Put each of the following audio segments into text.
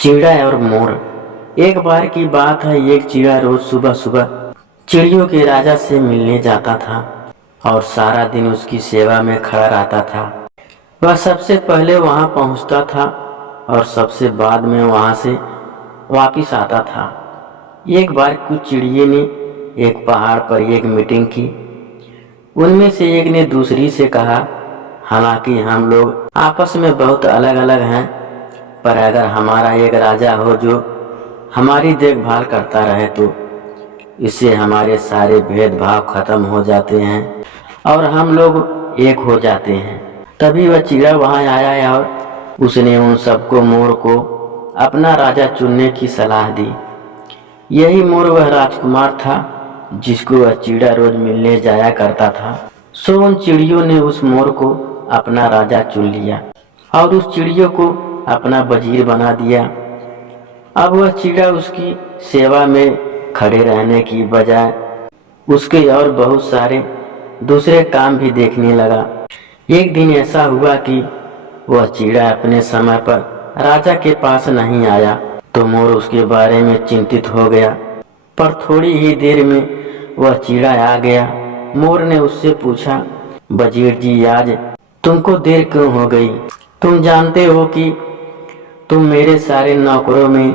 चिड़िया और मोर। एक बार की बात है, एक चिड़िया रोज सुबह सुबह चिड़ियों के राजा से मिलने जाता था और सारा दिन उसकी सेवा में खड़ा रहता था। वह सबसे पहले वहां पहुंचता था और सबसे बाद में वहां से वापिस आता था। एक बार कुछ चिड़ियों ने एक पहाड़ पर एक मीटिंग की। उनमें से एक ने दूसरी से कहा, हालांकि हम लोग आपस में बहुत अलग अलग हैं, पर अगर हमारा एक राजा हो जो हमारी देखभाल करता रहे तो इससे हमारे सारे भेदभाव खत्म हो जाते हैं और हम लोग एक हो जाते हैं। तभी वह चिड़िया वहां आया और उसने उन सबको मोर को अपना राजा चुनने की सलाह दी। यही मोर वह राजकुमार था जिसको वह चिड़िया रोज मिलने जाया करता था। सो उन चिड़ियों ने उस मोर को अपना राजा चुन लिया और उस चिड़ियों को अपना वजीर बना दिया। अब वह चिड़िया उसकी सेवा में खड़े रहने की बजाय उसके और बहुत सारे दूसरे काम भी देखने लगा। एक दिन ऐसा हुआ कि वह चिड़िया अपने समय पर राजा के पास नहीं आया तो मोर उसके बारे में चिंतित हो गया। पर थोड़ी ही देर में वह चिड़िया आ गया। मोर ने उससे पूछा, वजीर जी, आज तुमको देर क्यों हो गई? तुम जानते हो कि तुम मेरे सारे नौकरों में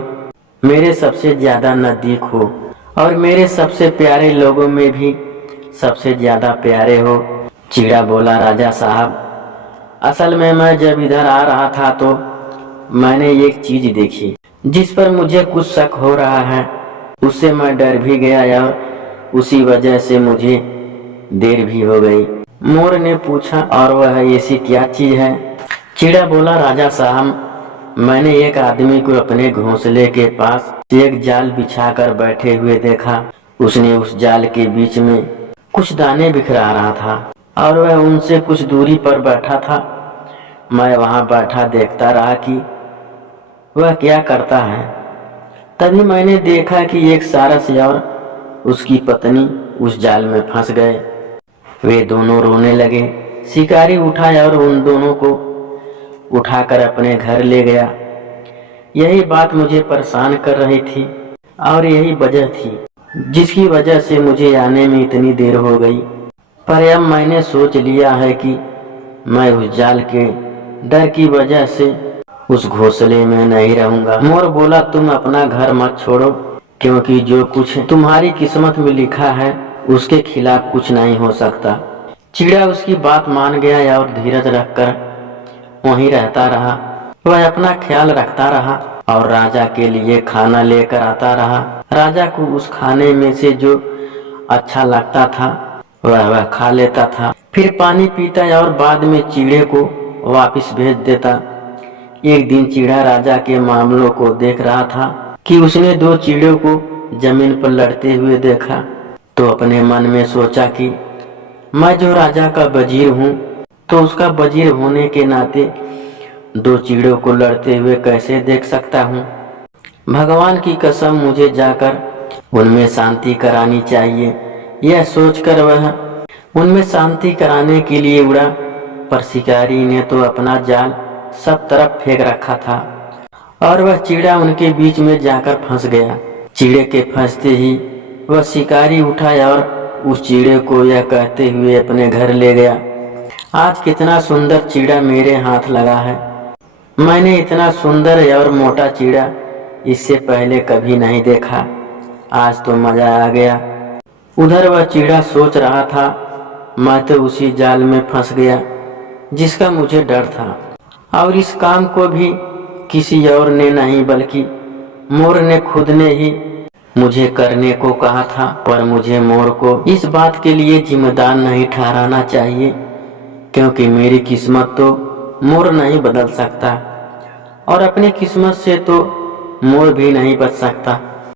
मेरे सबसे ज्यादा नजदीक हो और मेरे सबसे प्यारे लोगों में भी सबसे ज्यादा प्यारे हो। चिड़िया बोला, राजा साहब, असल में मैं जब इधर आ रहा था तो मैंने एक चीज देखी जिस पर मुझे कुछ शक हो रहा है। उससे मैं डर भी गया और उसी वजह से मुझे देर भी हो गई। मोर ने पूछा, और वह ऐसी क्या चीज है? चिड़िया बोला, राजा साहब, मैंने एक आदमी को अपने घोंसले के पास एक जाल बिछाकर बैठे हुए देखा। उसने उस जाल के बीच में कुछ दाने बिखरा रहा था और वह उनसे कुछ दूरी पर बैठा था। मैं वहां बैठा देखता रहा कि वह क्या करता है। तभी मैंने देखा कि एक सारस और उसकी पत्नी उस जाल में फंस गए। वे दोनों रोने लगे। शिकारी उठा और उन दोनों को उठाकर अपने घर ले गया। यही बात मुझे परेशान कर रही थी और यही वजह थी जिसकी वजह से मुझे आने में इतनी देर हो गई। पर अब मैंने सोच लिया है कि मैं उस जाल के डर की वजह से उस घोंसले में नहीं रहूंगा। मोर बोला, तुम अपना घर मत छोड़ो, क्योंकि जो कुछ तुम्हारी किस्मत में लिखा है उसके खिलाफ कुछ नहीं हो सकता। चिड़िया उसकी बात मान गया और धीरज रखकर वहीं रहता रहा। वह अपना ख्याल रखता रहा और राजा के लिए खाना लेकर आता रहा। राजा को उस खाने में से जो अच्छा लगता था वह खा लेता था, फिर पानी पीता और बाद में चिड़िया को वापस भेज देता। एक दिन चिड़िया राजा के मामलों को देख रहा था कि उसने दो चिड़ियों को जमीन पर लड़ते हुए देखा तो अपने मन में सोचा कि मैं जो राजा का वजीर हूँ तो उसका वजीर होने के नाते दो चिड़ियों को लड़ते हुए कैसे देख सकता हूँ। भगवान की कसम, मुझे जाकर उनमें शांति करानी चाहिए। यह सोचकर वह उनमें शांति कराने के लिए उड़ा, पर शिकारी ने तो अपना जाल सब तरफ फेंक रखा था और वह चिड़िया उनके बीच में जाकर फंस गया। चिड़िया के फंसते ही वह शिकारी उठा और उस चिड़िया को यह कहते हुए अपने घर ले गया, आज कितना सुंदर चिड़िया मेरे हाथ लगा है। मैंने इतना सुंदर और मोटा चिड़िया इससे पहले कभी नहीं देखा। आज तो मजा आ गया। उधर वह चिड़िया सोच रहा था, मैं तो उसी जाल में फंस गया जिसका मुझे डर था और इस काम को भी किसी और ने नहीं बल्कि मोर ने खुद ने ही मुझे करने को कहा था। पर मुझे मोर को इस बात के लिए जिम्मेदार नहीं ठहराना चाहिए, क्योंकि मेरी किस्मत तो मोर नहीं बदल सकता और अपनी किस्मत से तो मोर भी नहीं बच सकता।